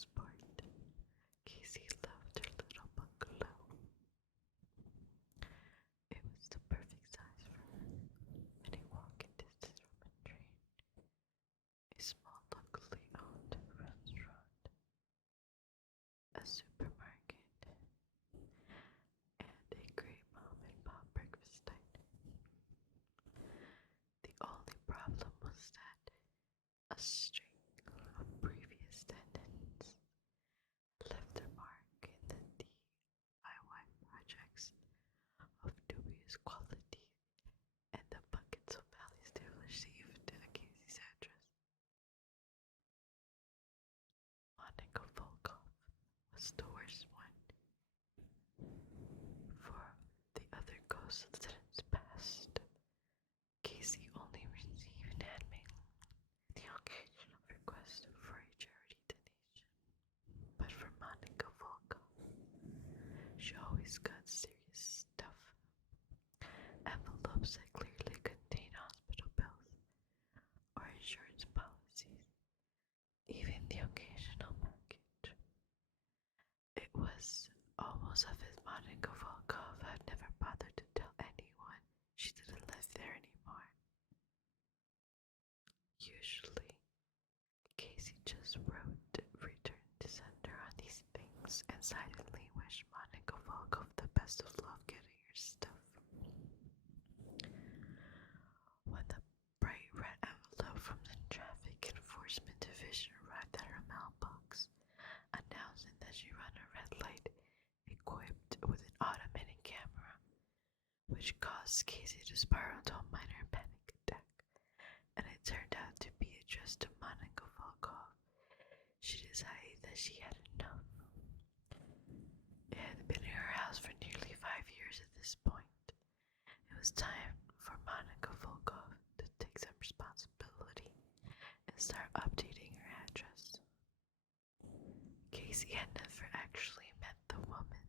most part, Casey loved her little bungalow. It was the perfect size for her, within walking distance from a train, a small locally owned restaurant, a supermarket, and a great mom and pop breakfast diner. The only problem was that a string of previous tenants left their mark in the DIY projects of dubious quality and the buckets of values they received at Casey's address. Monica Volkov was the worst one, for the other ghost tenants passed. Casey only received handmail the occasional request for a charity donation. But for Monica Volkov, she always got serious stuff. Envelopes that clearly contained hospital bills or insurance policies, even the occasional package. It was almost as if Monica Volkov had never bothered to tell anyone she didn't live there anymore. Usually, Casey just wrote return to sender on these things and silently wished Monica Volkov the best of luck getting her stuff. When the bright red envelope from the Traffic Enforcement Division arrived at her mailbox, announcing that she ran a red light equipped with an automatic camera, which caused Casey to spiral into a minor panic attack, and it turned out to be addressed to Monica Volkov, she decided that she had enough. It had been in her house for nearly 5 years at this point. It was time for Monica Volkov to take some responsibility and start updating her address. Casey had never actually met the woman,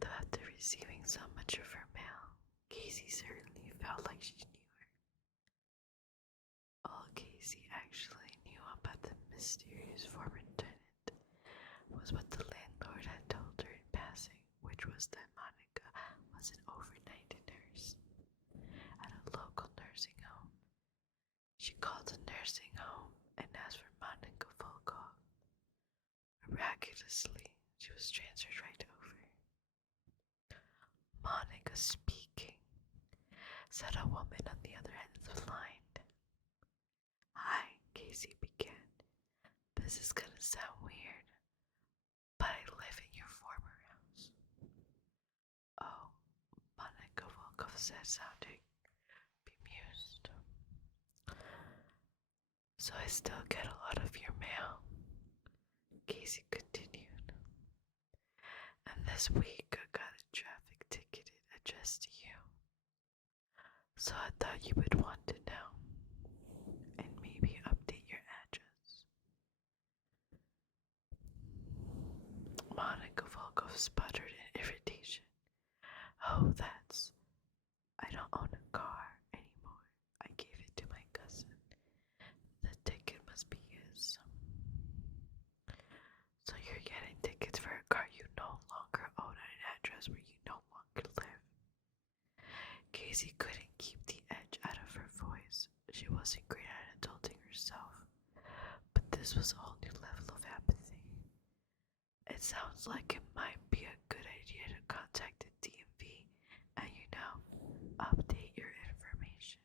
though after receiving so much of her mail, Casey certainly felt like she knew her. All Casey actually knew about the mysterious former tenant was what the landlord had told her in passing, which was that Monica was an overnight nurse at a local nursing home. She called the nursing home and asked for Monica Volkov. Miraculously, she was transferred right over. Monica speaking, said a woman on the other end of the line. Hi, Casey began. This is gonna sound weird, but I live in your former house. Oh, Monica Volkov said, sounding bemused. So I still get a lot of your mail, Casey continued. And this week I got a traffic ticket addressed to you. So I thought you would want to know and maybe update your address. Monica Volkov sputtered in irritation. Oh, I don't own a car anymore. I gave it to my cousin. The ticket must be his. So you're getting tickets for a car you no longer own at an address where you no longer live. Casey couldn't keep the edge out of her voice. She wasn't great at adulting herself, but this was a whole new level of apathy. It sounds like it might be a good idea to contact the DMV and, update your information.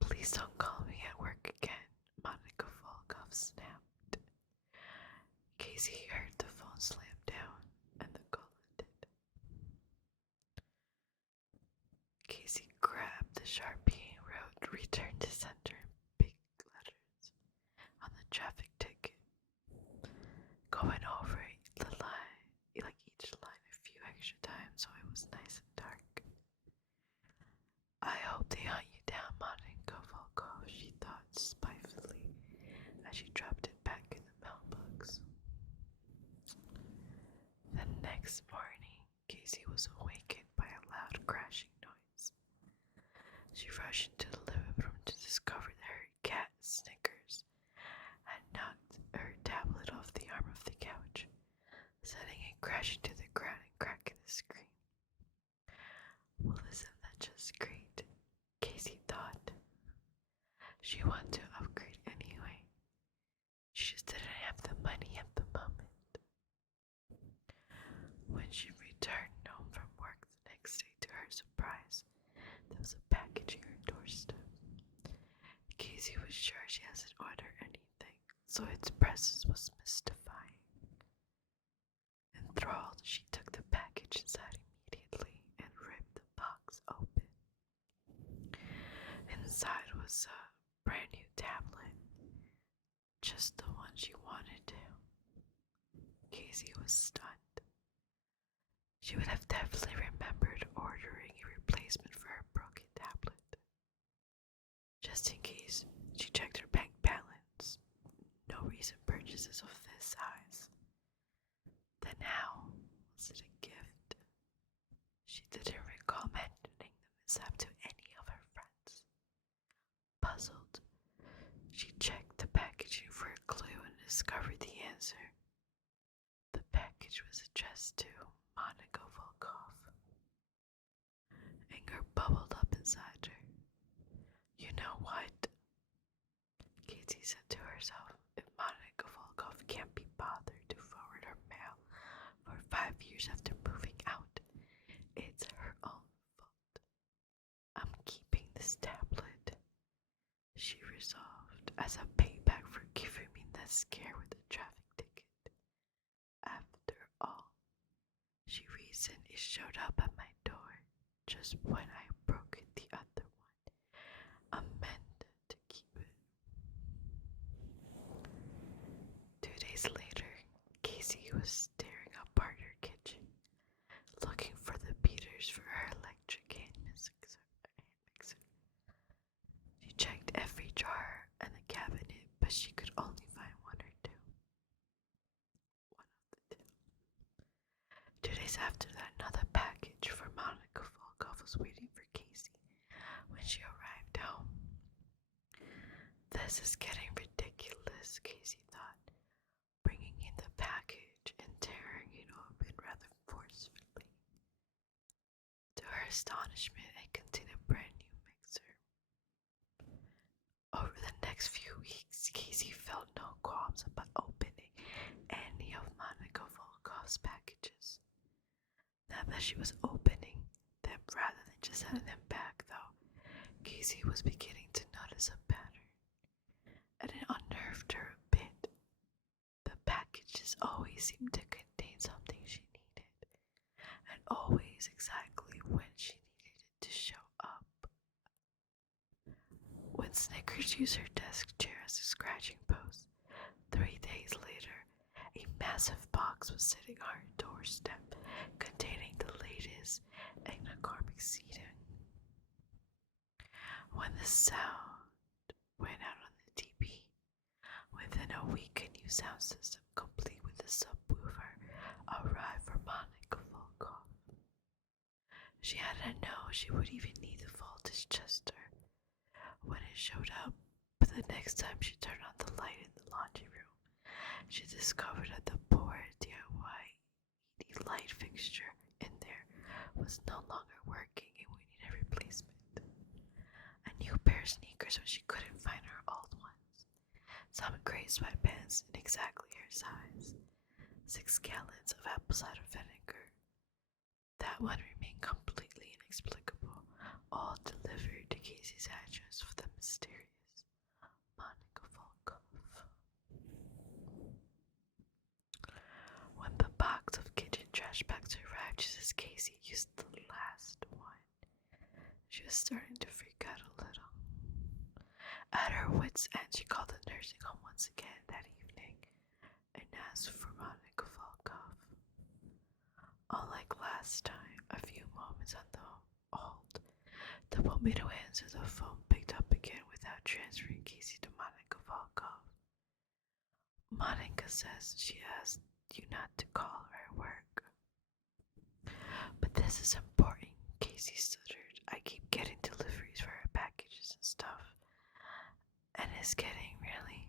Please don't call me at work again, Monica Volkov snapped. Casey heard the phone slam down and the call ended. Casey grabbed the Sharpie and wrote return to sender in big letters on the traffic ticket, going over the line, like each line a few extra times so it was nice and dark. I hope they hunt you down, Monica Volkov, she thought spitefully as she dropped it back in the mailbox. The next morning, Casey was awakened by a loud crashing noise. She rushed into the living room to discover that her cat, Snickers, had no just didn't have the money at the moment. When she returned home from work the next day, to her surprise, there was a package on her doorstep. Casey was sure she hasn't ordered anything, so its presence was mystifying. Enthralled, she took the package inside immediately and ripped the box open. Inside was a brand new tablet, just the one she wanted to. Casey was stunned. She would have definitely remembered ordering a replacement for her broken tablet. Just in case, she checked her bank balance. No recent purchases of this size. Then how was it a gift? She didn't recall mentioning the mishap to any of her friends. Puzzled, she checked the packaging for a clue and discovered the answer. The package was addressed to Monica Volkov. Anger bubbled up inside her. You know what? Katie said to herself, if Monica Volkov can't be bothered to forward her mail for 5 years after moving out, it's her own fault. I'm keeping this tablet, she resolved, as a payback for giving me that scare with the traffic ticket. After all, she reasoned, it showed up at my door just when I broke it the other one. I meant to keep it. 2 days later, Casey was staring apart her kitchen, looking for the beaters for her electric hand mixer. She checked every drawer and the cabinet, but she could only find one of the two. 2 days after that, another package for Monica Volkov was waiting for Casey when she arrived home. This is getting ridiculous, Casey thought, bringing in the package and tearing it open rather forcefully. To her astonishment, it contained a brand new mixer. Over the next few weeks, Casey felt no qualms about opening any of Monica Volkov's packages. Now that she was opening them rather than just sending them back, though, Casey was beginning to notice a pattern, and it unnerved her a bit. The packages always seemed to contain something she needed, and always exactly when she needed it to show up. When Snickers used her desk chair as a scratching post, 3 days later, a massive box was sitting on her doorstep containing the latest agnocarmic seeding. When the sound went out on the TV, within a week a new sound system complete with a subwoofer arrived for Monica Volkov. She hadn't known she would even need the voltage tester when it showed up, but the next time she turned on the light in the laundry room, she discovered that the poor DIY light fixture in there was no longer working and we needed a replacement. A new pair of sneakers when she couldn't find her old ones. Some gray sweatpants in exactly her size. 6 gallons of apple cider vinegar. That one remained completely inexplicable, all delivered to Casey's address with the mysterious Monica Volkov. When the box of kitchen trash bags arrived just as Casey used the last one, she was starting to freak out a little. At her wit's end, she called the nursing home once again that evening and asked for Monica Volkov. Unlike last time, a few moments on the hold, the woman who answered the phone picked up again without transferring Casey to Monica Volkov. Monica says she asked you not to call her at work. But this is important, Casey stuttered. I keep getting deliveries for her packages and stuff. And it's getting really...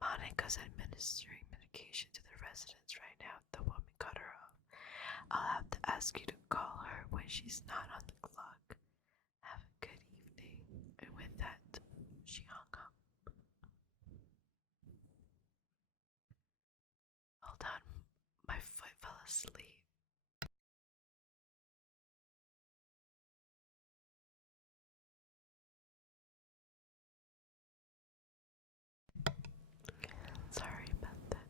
Monica's administering medication to the residents right now. The woman cut her off. I'll have to ask you to call her when she's not on the clock. Have a good evening. And with that, she hung up. asleep. Sorry about that.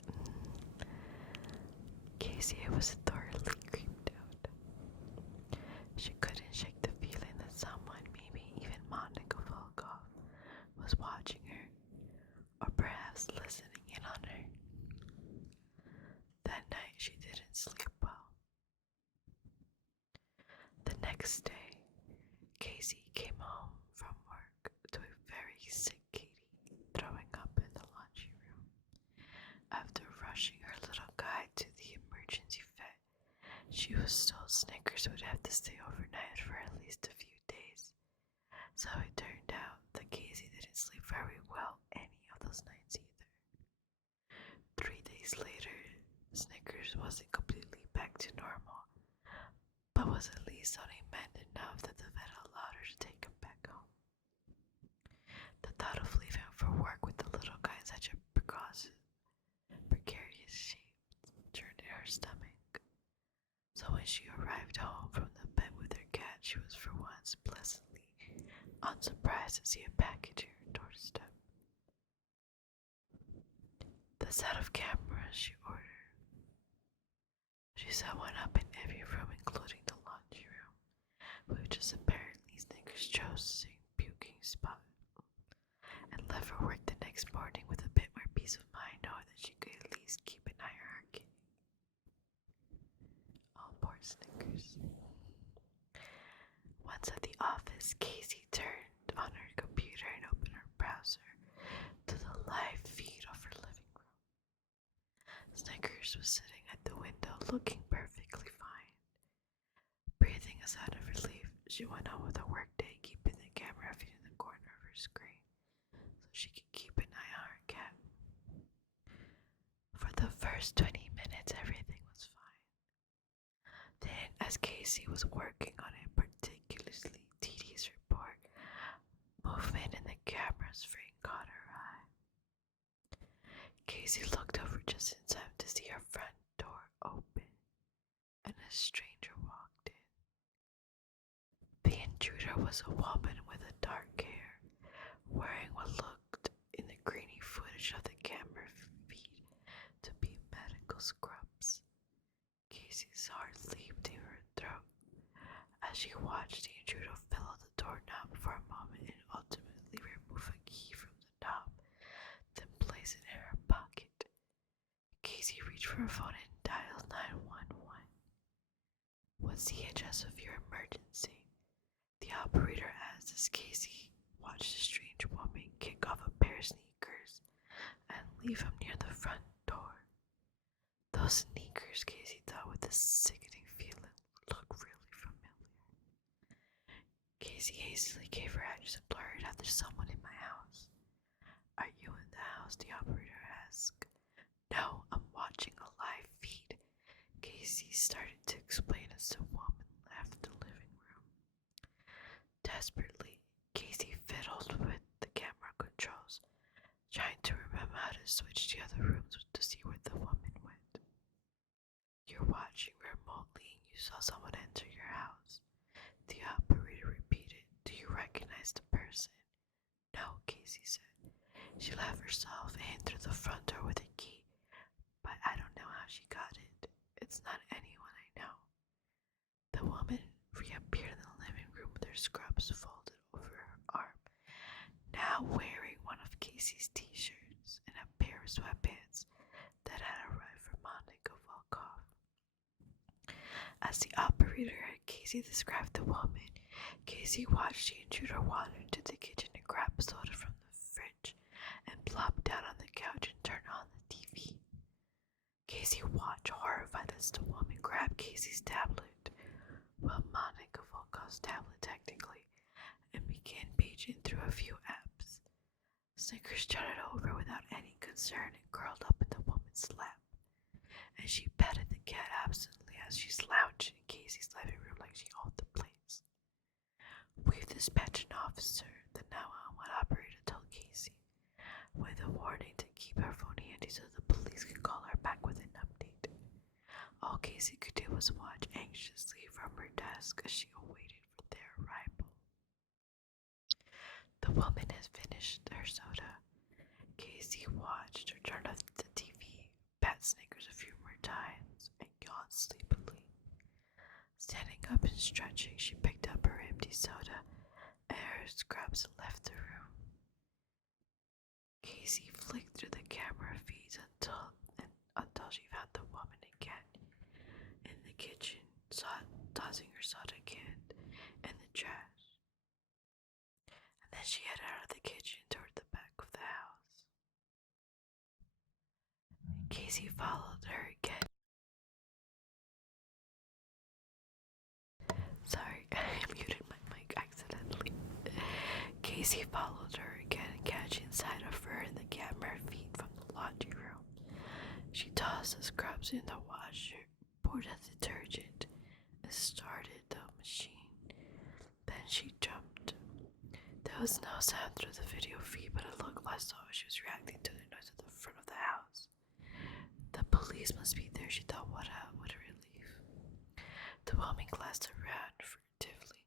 Casey was thoroughly creeped out. She couldn't shake the feeling that someone, maybe even Monica Volkov, was watching her, or perhaps listening in on her. That night she didn't sleep well. The next day, Casey came home from work to a very sick Katie throwing up in the laundry room. After rushing her little guy to the emergency vet, she was told Snickers would have to stay overnight for at least a few days. So it turned out that Casey didn't sleep very well any of those nights either. 3 days later, Snickers wasn't completely back to normal, but was at least on a mend enough that the vet allowed her to take him back home. The thought of leaving for work with the little guy in such a precarious shape churned in her stomach. So when she arrived home from the bed with her cat, she was for once pleasantly unsurprised to see a package at her doorstep. The set of cameras she ordered. She set one up in every room, including the laundry room, which is apparently Snickers' chosen puking spot, and left for work the next morning with a bit more peace of mind, knowing that she could at least keep an eye on her kitty. Oh, poor Snickers. Once at the office, Casey turned on her computer and opened her browser to the live feed of her living room. Snickers was sitting at the window looking perfectly fine. Breathing a sigh of relief, she went on with her workday, keeping the camera feed in the corner of her screen so she could keep an eye on her cat. For the first 20 minutes, everything was fine. Then, as Casey was working on a particularly tedious report, movement in the camera's frame caught her eye. Casey looked over just in time to see her front door open, and a stranger walked in. The intruder was a woman with a dark hair, wearing what looked in the grainy footage of the camera feed to be medical scrubs. Casey's heart leaped to her throat as she watched the intruder fiddle the doorknob for a moment and ultimately remove a key from the knob, then place it in her pocket. Casey reached for her phone and dialed 911. "What's the address of your emergency?" the operator asked as Casey watched a strange woman kick off a pair of sneakers and leave him near the front door. Those sneakers, Casey thought with a sickening feeling, look really familiar. Casey hastily gave her address and blurted out, "There's someone in my house." "Are you in the house?" the operator asked. "No, I'm watching a live feed," Casey started to explain as the woman left the living room. Desperately, Casey fiddled with the camera controls, trying to remember how to switch to other rooms to see where the woman went. "You're watching remotely and you saw someone enter your house," the operator repeated. "Do you recognize the person?" "No," Casey said. "She let herself in through the front door with a key, but I don't know how she got it. It's not anyone I know." The woman reappeared in the living room with her scrubs folded over her arm, now wearing one of Casey's t-shirts and a pair of sweatpants that had arrived from Monica Volkov. As the operator had Casey describe the woman, Casey watched the intruder wander into the kitchen and grab a soda from the fridge and plop down on the couch and turn on the TV. Casey watched horrified as the woman grabbed Casey's tablet, well, Monica Volkov's tablet technically, and began paging through a few apps. Snickers trotted over without any concern and curled up in the woman's lap, and she petted the cat absently as she slouched in Casey's living room like she owned the place. "We've dispatched an officer," the 911 operator told Casey, with a warning to keep her phone handy so the police could call her back with an update. "Okay, Casey could do was watch anxiously from her desk as she awaited for their arrival. The woman had finished her soda. Casey watched her turn off the TV, pat Snickers a few more times, and yawned sleepily. Standing up and stretching, she picked up her empty soda and her scrubs and left the room. Casey flicked through the camera feeds until she found the woman again in the kitchen, tossing her soda can in the trash. And then she headed out of the kitchen toward the back of the house. Casey followed her again. Sorry, I muted my mic accidentally. Casey followed her again, catching sight of her in the camera feed from the laundry room. She tossed the scrubs in the washer, poured the detergent, and started the machine. Then she jumped. There was no sound through the video feed, but it looked like she was reacting to the noise at the front of the house. The police must be there, she thought. What a relief. The woman glanced around furtively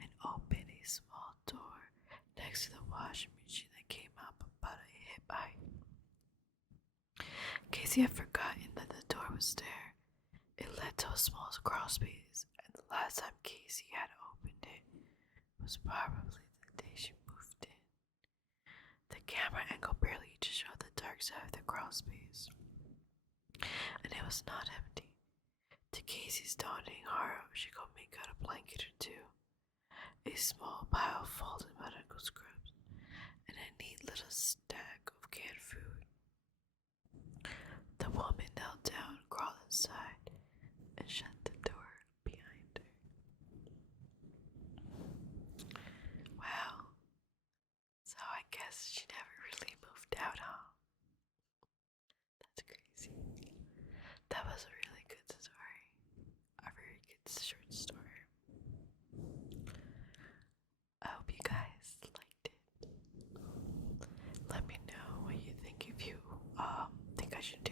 and opened a small door next to the washing machine that came up about a hip height. Casey had forgotten that the door was there. It led to a small crawl space, and the last time Casey had opened it was probably the day she moved in. The camera angle barely to show the dark side of the crawl space, and it was not empty. To Casey's dawning horror, she could make out a blanket or two, a small pile of folded medical scrubs, and a neat little stack of canned food. The woman knelt down, crawled inside, and shut the door behind her. Wow. So I guess she never really moved out, huh? That's crazy. That was a really good story. A very good short story. I hope you guys liked it. Let me know what you think. If you think I should do